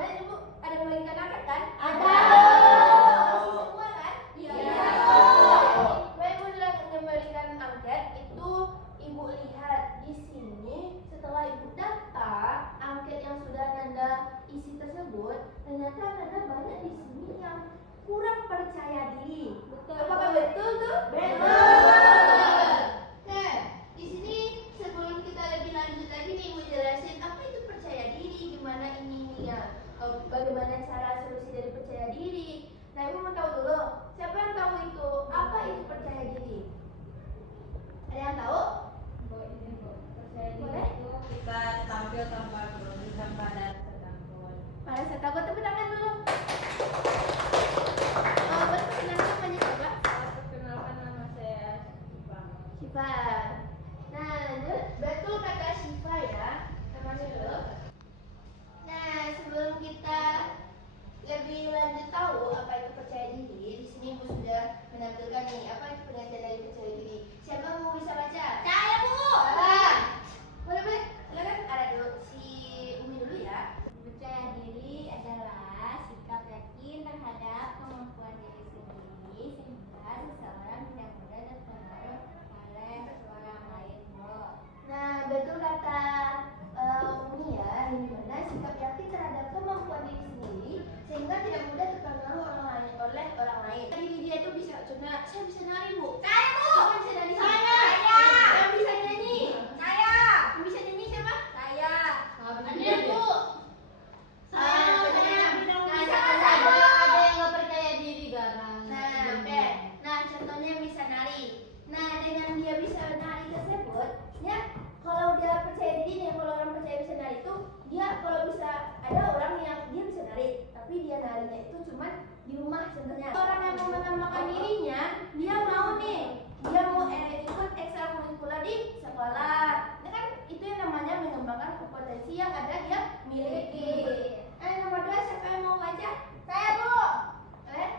Gimana ibu? Ada memberikan angkat kan? Ada. Semua kan? Iya. Kalau ibu memberikan angket itu ibu lihat di sini. Setelah ibu data angket yang sudah Nanda isi tersebut, ternyata Nanda banyak di sini yang kurang percaya diri. Betul. Apakah betul tuh? Betul. Nah, di sini sebelum kita lebih lanjut lagi nih ibu jelasin apa itu percaya diri, gimana ininya, bagaimana cara solusi dari percaya diri. Nah, ibu mau tahu dulu, siapa yang tahu itu apa itu percaya diri? Ada yang tahu? Percaya diri Boleh? itu kita tampil tanpa grogi, tanpa ada takut. Pada saat takut tepuk tangan dulu. Boleh perkenalkan namanya siapa? Perkenalkan, nama saya Syifa. Syifa. Nah, betul kata Syifa ya. Namanya dulu. Nah, sebelum kita lebih lanjut tahu apa itu percaya diri, di sini ibu sudah menampilkan nih apa itu pengertian dari percaya diri. Siapa yang mau bisa baca? Saya, Bu. Boleh boleh. Silakan. Ada dulu si Umi dulu ya. Percaya diri adalah sikap yakin terhadap kemampuan diri sendiri sehingga seseorang tidak mudah terpengaruh oleh orang lain. Nah, betul kata Umi ya, ini mana sikap yakin terhadap kemampuan diri sendiri sehingga tidak mudah terpengaruh oleh orang lain. Diri dia itu bisa, contohnya saya bisa nari bu. Saya, Bu. Siapa yang bisa nari? Saya. Yang bisa nyanyi? Saya. Yang bisa nyanyi siapa? Saya. Ada bu. Ada yang nggak percaya diri garang. Nah, oke. Nah, contohnya bisa nari. Nah, dengan dia bisa nari tersebut, ya kalau dia percaya diri nih, kalau orang percaya bisa nari itu, dia kalau bisa ada orang yang dia bisa nari, tapi dia narinya itu cuma di rumah contohnya. Orang yang mau mengembangkan dirinya, dia mau nih, dia mau ikut ekstrakurikuler di sekolah. Itu kan itu yang namanya mengembangkan kompetensi yang ada dia miliki. Nomor 2 siapa yang mau baca? Saya, Bu. Yang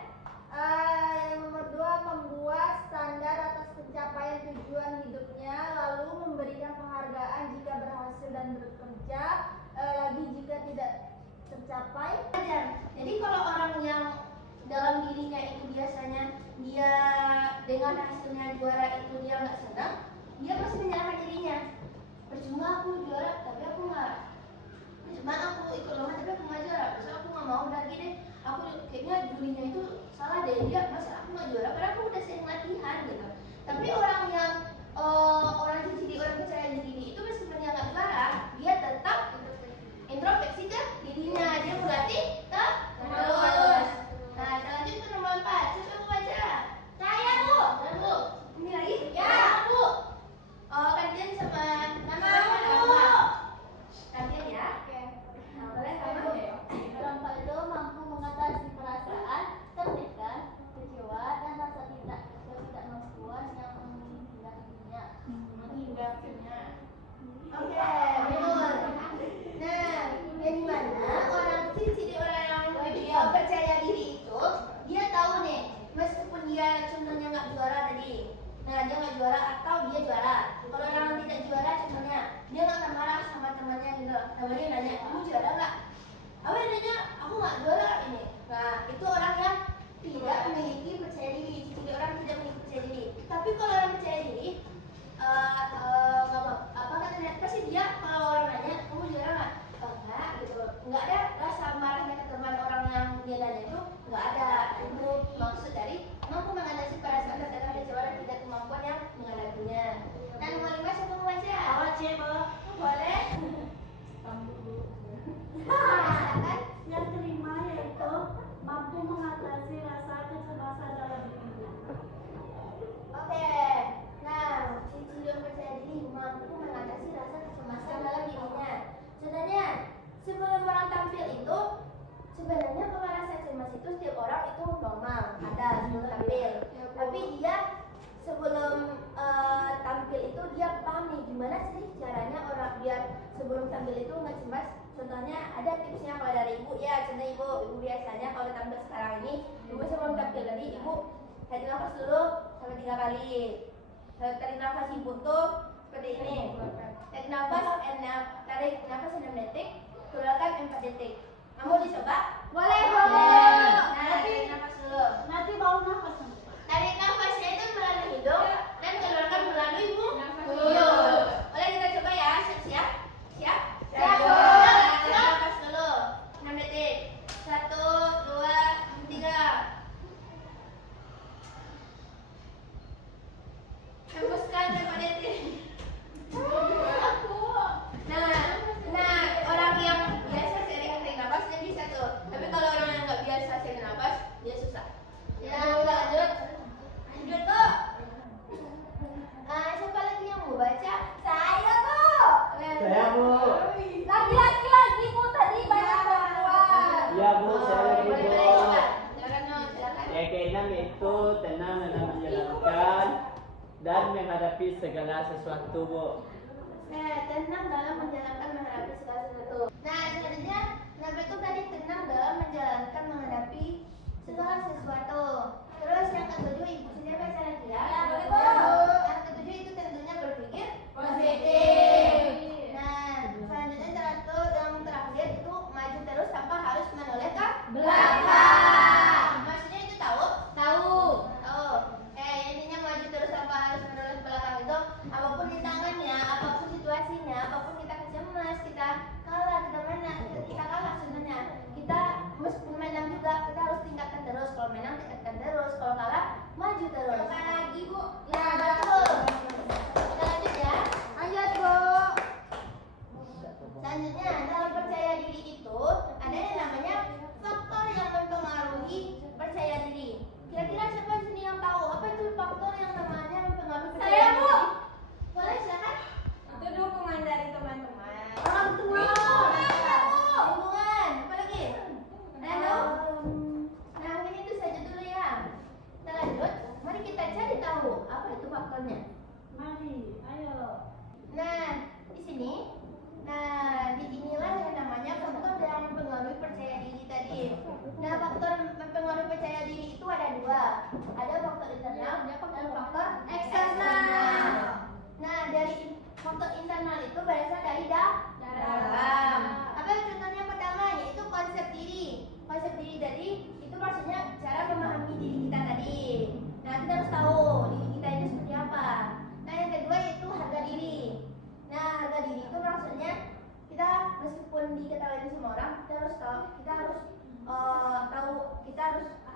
Nomor 2, membuat standar atas pencapaian tujuan hidupnya, lalu memberikan penghargaan jika berhasil dan bekerja lagi jika tidak tercapai. Jadi kalau orang yang dalam dirinya itu biasanya dia dengan hasilnya juara itu dia nggak senang, dia pasti menyalahkan dirinya. Percuma aku juara tapi aku nggak, percuma aku ikut lomba tapi aku nggak juara, terus aku nggak mau lagi deh. Aku kayaknya dirinya itu salah deh, dia masa aku nggak juara karena aku udah sering latihan gitu. Tapi orang yang orang jadi orang percaya diri itu meskipun dia nggak juara, dia tetap introspeksi ke dirinya, dia berlatih terus. Nah, selanjutnya nomor 4, siapa yang mau baca? Saya, Bu. Bu, ini lagi? Ya, Bu. Gantian sama nama Bu. gantian ya. Oke. Nah, boleh kamu? Perempuan itu mampu mengatasi perasaan tertekan, kecewa, dan rasa ketidakmampuan yang menghinggapinya. Oke, betul. Nah, yang dimana orang ciri orang yang percaya diri itu, dia tahu nih, meskipun dia contohnya nggak juara tadi, nah dia nggak juara atau dia juara. Kalau orang yang tidak juara, contohnya dia nggak akan marah sama temannya gitu. Temannya nanya, kamu juara nggak? Apa yang nanya? Aku nggak juara ini. Nah, itu orang yang tidak memiliki percaya diri. Jadi orang tidak memiliki percaya diri. Tapi kalau orang percaya diri, apa katanya? Pasti dia kalau orang nanya, kamu juara nggak? Enggak gitu. Nggak ada rasa marahnya ke teman orang yang dia nanya itu, nggak ada. Itu maksud dari mampu mengatasi perasaan tertekan kecewa dan tidak kemampuan yang menghadapinya. Nah, nomor 5 siapa mau baca? Boleh. Silakan. Yang kelima yaitu mampu mengatasi rasa kecemasan dalam dirinya. Oke. Nah, ciri orang percaya diri mampu mengatasi rasa kecemasan dalam dirinya. Contohnya, sebelum orang tampil itu, sebenarnya kalau rasa cemas itu setiap orang itu normal, ada sebelum tampil. Tapi dia sebelum tampil itu dia paham nih gimana sih caranya orang biar sebelum tampil itu nggak cemas. Contohnya ada tipsnya kalau dari ibu ya, contoh ibu biasanya kalau tampil sekarang ini, ibu sebelum tampil tadi ibu tarik nafas dulu sampai 3 kali. Tarik nafas ibu tuh seperti ini. Tarik nafas 6 detik, keluarkan 4 detik. Kamu dicoba? Boleh, Bu. Nah, tarik nafas dulu. Nanti bau nafas. Tarik nafasnya itu melalui hidung dan keluarkan melalui mulut. Boleh kita coba ya? Siap? Siap? Siap, Bu. Tarik nafas dulu. 6 detik. 1, 2, 3. Hembuskan 5 detik. Nah, orang yang biasa sering tarik nafas dia bisa tuh. Tapi kalau orang yang nggak biasa tarik nafas, dia susah. Ya, lanjut. Lanjut, Bu. Siapa lagi yang mau baca? Saya, Bu. Saya, Bu. Laki-laki lagi, Bu. Tadi banyak perempuan. Ya, Bu, saya lagi, Boleh, Bu. boleh, coba. Silakan, No. Silakan. Yang keenam itu tenang dalam menjalankan dan menghadapi segala sesuatu, Bu. Tenang dalam menjalankan menghadapi segala sesuatu. Nah, selanjutnya, Nabi itu tadi tenang dalam menjalankan menghadapi segala sesuatu. Terus yang ketujuh, ibu sudah baca lagi ya? Ya, boleh, Bu. Yang ketujuh itu tentunya berpikir positif. Nah, selanjutnya yang terakhir itu maju terus tanpa harus menoleh ke belakang. Maksudnya itu tahu? Tahu. Intinya maju terus tanpa harus menoleh ke belakang itu apapun rintangannya, apapun situasinya, apapun kita cemas, kita kalah, kita kalah sebenarnya. Kita meskipun menang juga kita harus tingkatkan terus. Kalau menang tingkatkan terus, kalau kalah maju terus. Lagi, Bu. Ya, betul. Kita lanjut ya. Lanjut, Bu. Selanjutnya, dalam percaya diri itu ada yang namanya faktor yang mempengaruhi percaya diri. Kira-kira siapa di sini yang tahu apa itu faktor yang namanya mempengaruhi percaya Saya, diri? Bu. Boleh silakan. Itu dukungan dari teman-teman. Orang tua. Lingkungan. Apa lagi? Ada? Nah, mungkin itu saja dulu ya. Kita lanjut. Mari kita cari tahu apa itu faktornya. Mari, ayo. Nah, di sini. Nah, inilah yang namanya faktor yang mempengaruhi percaya diri tadi. Nah, faktor mempengaruhi percaya diri itu ada dua. Ada faktor internal dan faktor eksternal. Nah, dari faktor internal itu berasal dari dalam. Apa contohnya pertama yaitu konsep diri. Konsep diri tadi itu maksudnya cara memahami diri kita tadi. Nah, kita harus tahu diri kita itu seperti apa. Nah, yang kedua yaitu harga diri. Nah, harga diri itu maksudnya kita meskipun diketahui semua orang, kita harus tahu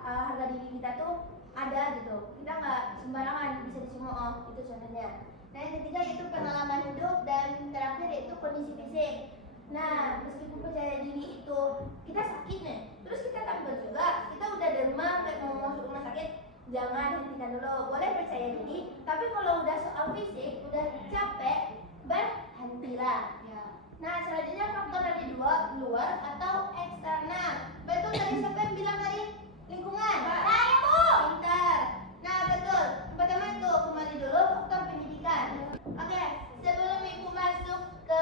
harga diri kita tuh ada gitu. Kita nggak sembarangan bisa di semua itu contohnya. Nah, yang ketiga yaitu pengalaman hidup dan terakhir yaitu kondisi fisik. Nah, meskipun percaya diri itu kita sakit nih, terus kita takut juga, kita udah demam kayak mau masuk rumah sakit, jangan hentikan dulu. Boleh percaya diri, tapi kalau udah soal fisik, udah capek, berhentilah. Nah, selanjutnya faktor dari luar atau eksternal. Betul tadi siapa yang bilang tadi? Lingkungan. Saya, Bu. Pintar. Nah, betul. Pertama itu kembali dulu faktor pendidikan. Oke, sebelum Ibu masuk ke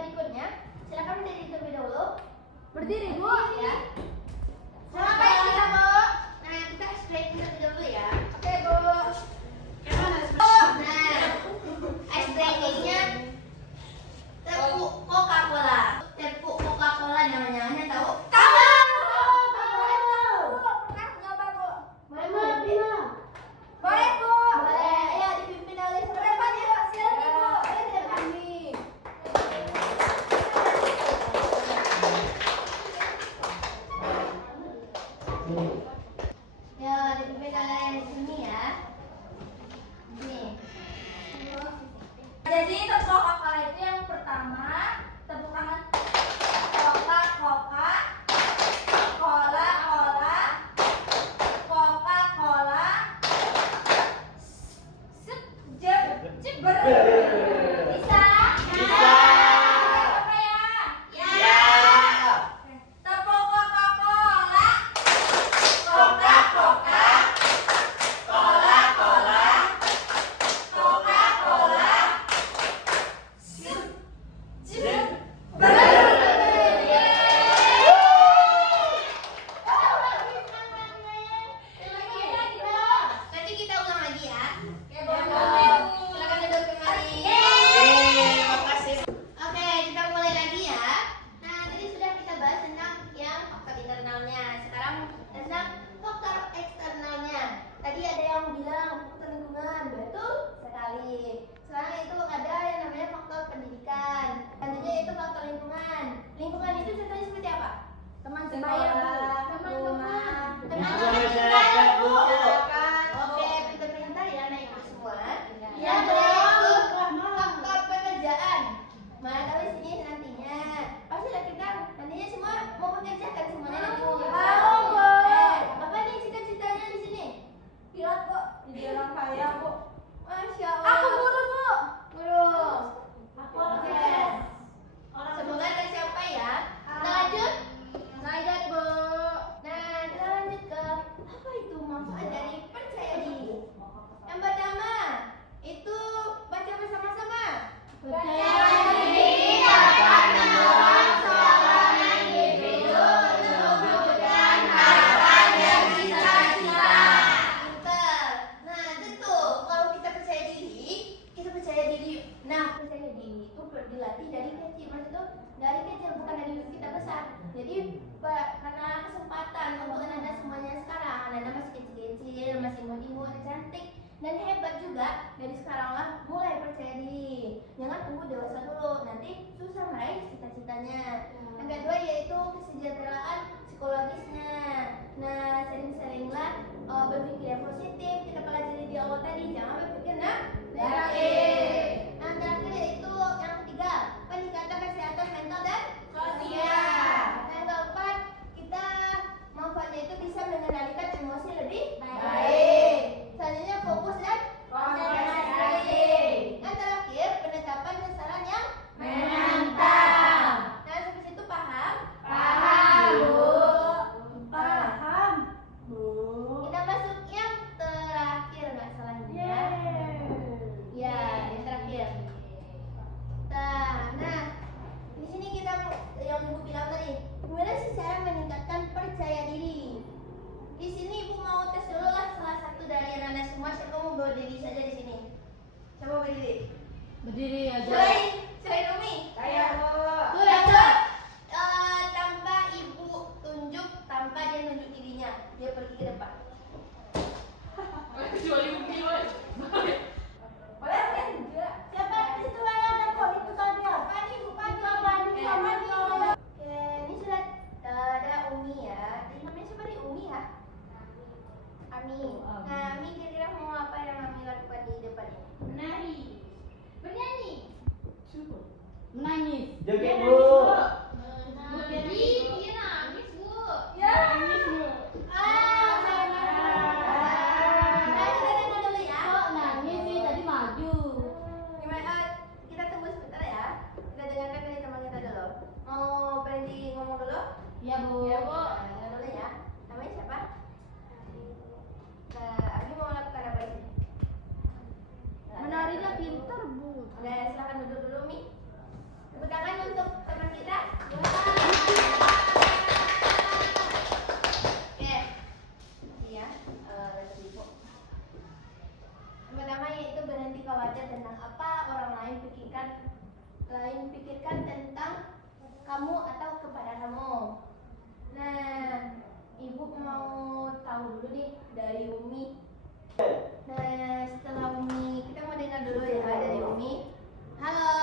berikutnya, silakan berdiri terlebih dahulu. Berdiri, Bu. Ya. Ngapain kita, Bu? Nah, kita stretching terlebih dahulu ya. Oke, Bu. Nah, ice breakingnya tepuk Coca-Cola. Tepuk Coca-Cola namanya tahu? Tahu. Pernah nyoba, Bu? Boleh. Boleh, Bu. Boleh. Ya, dipimpin oleh siapa nih? Silakan, Bu. Boleh tidak kami? Ya, dipimpin oleh sini ya. Nih. Jadi tepuk Coca-Cola itu yang pertama, tepuk tangan Coca-Cola, jeber. Bisa? Bisa. Apa ya? Ya. Tepuk Coca-Cola, Jadi karena kesempatan untuk anak-anak semuanya sekarang, anak-anak masih kecil-kecil, masih imut-imut, cantik dan hebat juga. Dari sekaranglah mulai percaya diri. Jangan tunggu dewasa dulu, nanti susah meraih cita-citanya. Yang kedua yaitu kesejahteraan psikologisnya. Nah, sering-seringlah berpikir yang positif. Kita pelajari di awal tadi, jangan berpikir negatif. Yang terakhir yaitu yang ketiga, peningkatan kesehatan mental dan sosial. Yang keempat, kita manfaatnya itu bisa mengendalikan emosi lebih baik. Selanjutnya fokus dan konsentrasi. Yang terakhir, penetapan sasaran yang menantang. Nah, sampai situ paham? Paham, Bu. Paham, Bu. Kita masuk yang terakhir, nggak salahnya. Ya, yang terakhir. Nah, di sini kita yang Ibu bilang tadi, gimana sih cara meningkatkan percaya diri? Di sini Ibu mau tes dulu lah salah satu dari anak-anak semua. Siapa mau berdiri saja di sini? Siapa mau berdiri? Berdiri aja. Selain Umi. Saya, Bu. Tuh ya, tanpa Ibu tunjuk, tanpa dia nunjuk dirinya, dia pergi ke depan. Kecuali Umi, woy. Boleh kan juga? Siapa di situ ada kok itu tadi ya? Pani, Bu Pani. Pani sama itu. Oke, ini sudah ada Umi ya. Ini namanya siapa nih? Umi ya? Ami. Nah, Ami kira-kira mau apa yang Ami lakukan di depan ini? Menari. Bernyanyi. Menangis. Joget, Bu. Jadi dia nangis, Bu. Ya. Nah, kita dengar dulu ya. Kok nangis sih tadi maju. Gimana? Kita tunggu sebentar ya. Kita dengarkan dari teman kita dulu. Mau berhenti ngomong dulu? Iya, Bu. Ya, Bu. Nah, dengar dulu ya. Namanya siapa? Nah, Abi mau melakukan apa ini? Menarinya pintar, Bu. Oke, silakan duduk dulu, Mi. Tepuk tangan untuk teman kita. Oke. Iya, lanjut Ibu. Yang pertama yaitu berhenti khawatir tentang apa orang lain pikirkan tentang kamu atau kepada kamu. Nah, Ibu mau tahu dulu nih dari Umi. Nah, setelah Umi, kita mau dengar dulu ya dari Umi. Halo.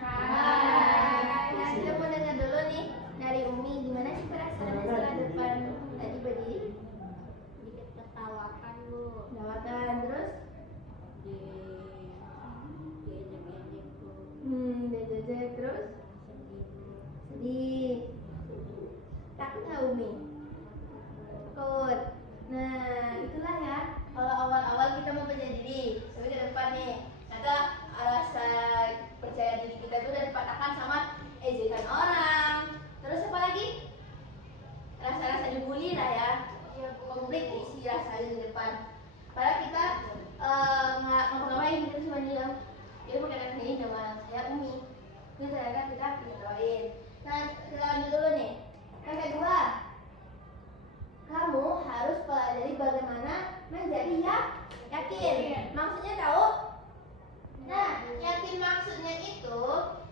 Hai. Nah, kita mau dengar dulu nih dari Umi, gimana sih perasaannya setelah depan tadi berdiri? Dikit ketawakan, Bu. Lawatan terus? Diejek-ejek, Bu. Jajan terus? Sedih. Takut nggak Umi? Takut. Nah, itulah ya. Kalau awal-awal kita mau percaya diri, sampai ke depan nih. Ternyata rasa percaya diri kita tuh udah dipatahkan sama ejekan orang. Terus apa lagi? Rasa-rasa dibully lah ya. Konflik isi rasanya di depan. Padahal kita nggak ngapa-ngapain, kita cuma bilang, dia pakai ini sama saya Umi. Ini ternyata kita doain. Nah, kita lanjut dulu nih. Yang kedua, kamu harus pelajari bagaimana menjadi yakin. Maksudnya tahu? Nah, yakin maksudnya itu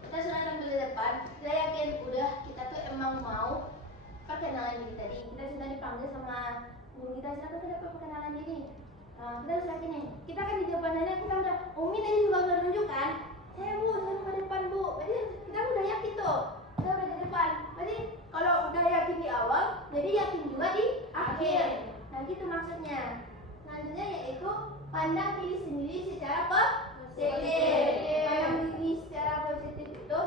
kita sudah tampil di depan, kita yakin udah kita tuh emang mau perkenalan diri tadi. Kita sudah dipanggil sama guru kita, silakan ke depan perkenalan diri. Nah, kita harus yakin nih. Kita kan di depannya kita udah Umi tadi juga udah nunjukkan. Saya Bu, saya mau ke depan Bu. Berarti kita udah yakin tuh. Kita udah di depan. Berarti kalau udah yakin di awal, jadi yakin juga di akhir. Nah, gitu maksudnya. Selanjutnya yaitu pandang diri sendiri secara positif. Pandang diri secara positif itu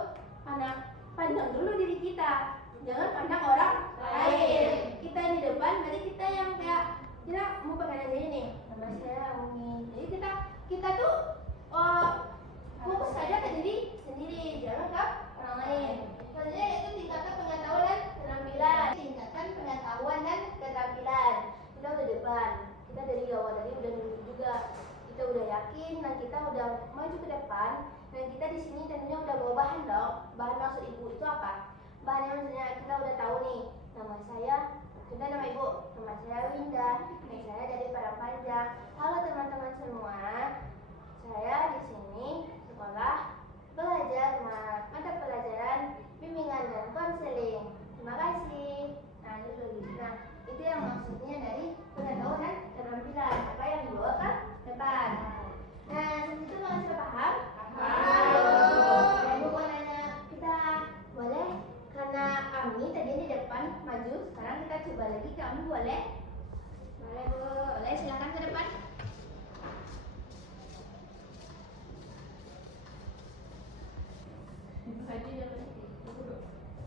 pandang dulu diri kita. Jangan pandang orang lain. Kita yang di depan, berarti kita yang kayak kita mau pakai aja nih. Nama saya Umi. Jadi kita tuh fokus saja ke diri sendiri, jangan ke orang lain. Selanjutnya yaitu tingkatkan pengetahuan dan keterampilan. Tingkatkan pengetahuan dan keterampilan. Kita udah depan, kita dari awal tadi udah nunggu juga. Kita udah yakin dan kita udah maju ke depan. Dan kita di sini tentunya udah bawa bahan dong. Bahan maksud ibu itu apa? Bahannya maksudnya kita udah tahu nih. Nama saya, kita nama ibu, nama saya Winda. Nama saya dari Padangpanjang. Halo teman-teman semua. Saya di sini sekolah belajar mata pelajaran bimbingan dan konseling. Terima kasih. Nah, itu dulu. Nah, itu yang maksudnya dari pengetahuan dan keterampilan. Apa yang dibawa ke depan. Nah, sampai itu masih sudah paham? Ibu mau nanya kita boleh karena Ami tadi di depan maju, sekarang kita coba lagi ke Ami boleh? Boleh Bu, boleh silakan ke depan.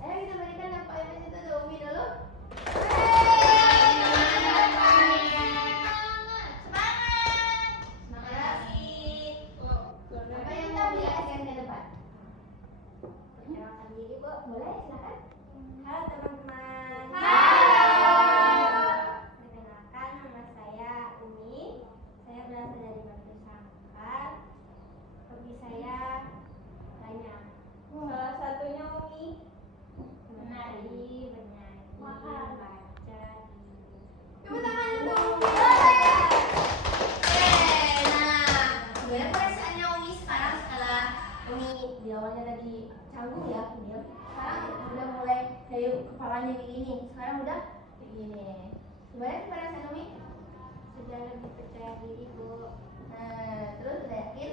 Ayo kita berikan yang paling di situ dulu, Umi dulu. Apa yang mau dijelaskan ke depan? Perkenalkan diri Bu, boleh silakan. Halo teman-teman. Halo. Perkenalkan nama saya Umi. Saya berasal dari Batu Sangkar. Hobi saya banyak. Salah satunya Umi menari, bernyanyi, baca. Tepuk tangan untuk Umi. Nah, gimana perasaannya Umi sekarang setelah Umi di awalnya tadi canggung ya, sekarang udah mulai dari kepalanya begini, sekarang udah begini. Gimana sih perasaan Umi? Sudah lebih percaya diri, Bu. Nah, terus udah yakin?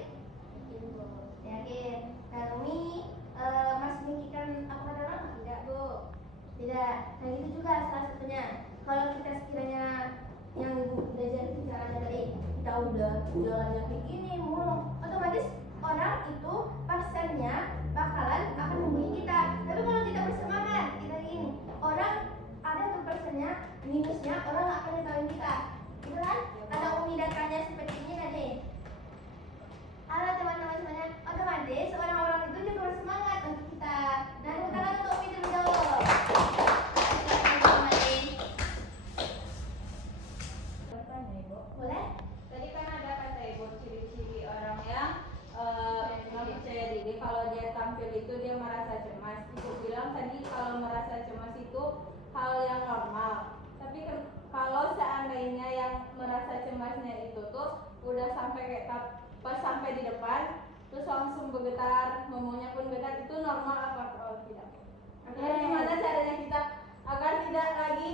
Yakin, Bu. Yakin. Nah, Umi masih memikirkan apa kata orang? Tidak, Bu. Tidak. Nah, itu juga salah satunya. Kalau kita sekiranya yang ibu udah jadi caranya tadi, kita udah jalannya kayak gini mulu, otomatis orang itu pasiennya bakalan akan membuli kita. Tapi kalau kita bersemangat, kita gini, orang ada tuh pasiennya minusnya, orang nggak akan ngetahuin kita, gitu kan? Ada Umi datanya seperti ini tadi. Halo teman-teman semuanya, otomatis orang-orang itu juga bersemangat untuk kita. Dan tepuk tangan untuk Umi dulu. Bertanya, Ibu. Boleh? Tadi kan ada kata Ibu ciri-ciri orang yang nggak percaya diri. Kalau dia tampil itu dia merasa cemas. Ibu bilang tadi kalau merasa cemas itu hal yang normal. Tapi kalau seandainya yang merasa cemasnya itu tuh udah sampai kayak pas sampai di depan terus langsung bergetar, ngomongnya pun getar, itu normal apa tidak? Gimana caranya kita agar tidak lagi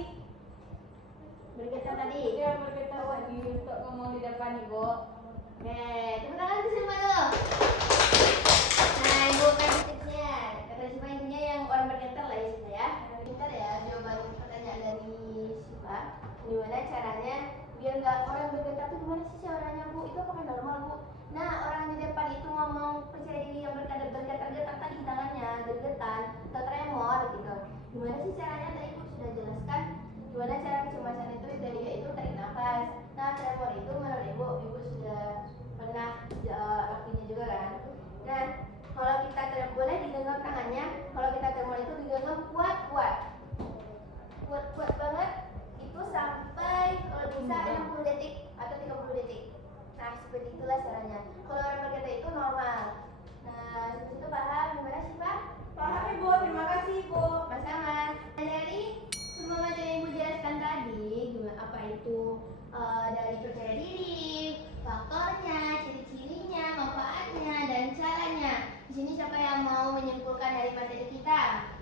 Bergetar tadi. dia bergetar lagi untuk ngomong di depan Ibu? Oke, tepuk tangan untuk Silma dulu. Nah, Ibu kasih tipsnya. Kata Silma intinya yang orang bergetar lah ya, Silma ya. Pintar ya jawaban pertanyaan dari Silma. Gimana caranya biar nggak orang bergetar tuh gimana sih caranya Bu? Itu apakah normal Bu? Nah, orang di depan itu ngomong percaya diri yang bergetar-getar tadi tangannya, gergetan, atau tremor gitu. Gimana sih caranya? Tadi Ibu sudah jelaskan gimana cara kecemasan itu dari itu tarik nafas. Nah, tremor itu menurut Ibu sudah pernah lakuinnya juga kan? Nah, kalau kita boleh digenggam tangannya, kalau kita tremor itu digenggam kuat-kuat banget, itu sampai kalau bisa 60 detik atau 30 detik. Nah, seperti itulah caranya. Kalau orang berkata itu normal. Nah, seperti itu paham gimana sih Pak? Paham Ibu, terima kasih Ibu. Sama-sama. Nah, dari semua materi yang Ibu jelaskan tadi, gimana apa itu dari percaya diri, faktornya, ciri-cirinya, manfaatnya, dan caranya. Di sini siapa yang mau menyimpulkan dari materi kita?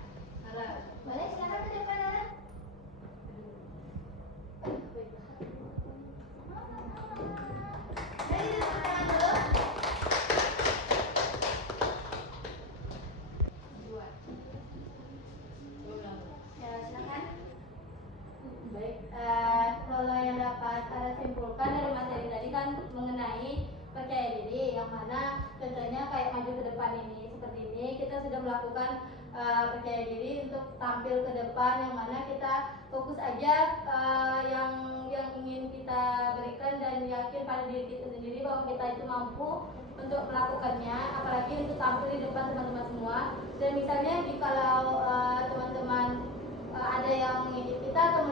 Halo. Boleh silakan ke depan Nana. Dari tepuk tangan dulu. Ya, silakan. Baik, kalau yang dapat saya simpulkan dari materi tadi kan mengenai percaya diri, yang mana contohnya kayak maju ke depan ini seperti ini, kita sudah melakukan percaya diri untuk tampil ke depan, yang mana kita fokus aja yang ingin kita berikan dan yakin pada diri kita sendiri bahwa kita itu mampu untuk melakukannya, apalagi untuk tampil di depan teman-teman semua. Dan misalnya jikalau teman-teman ada yang mengikuti kita atau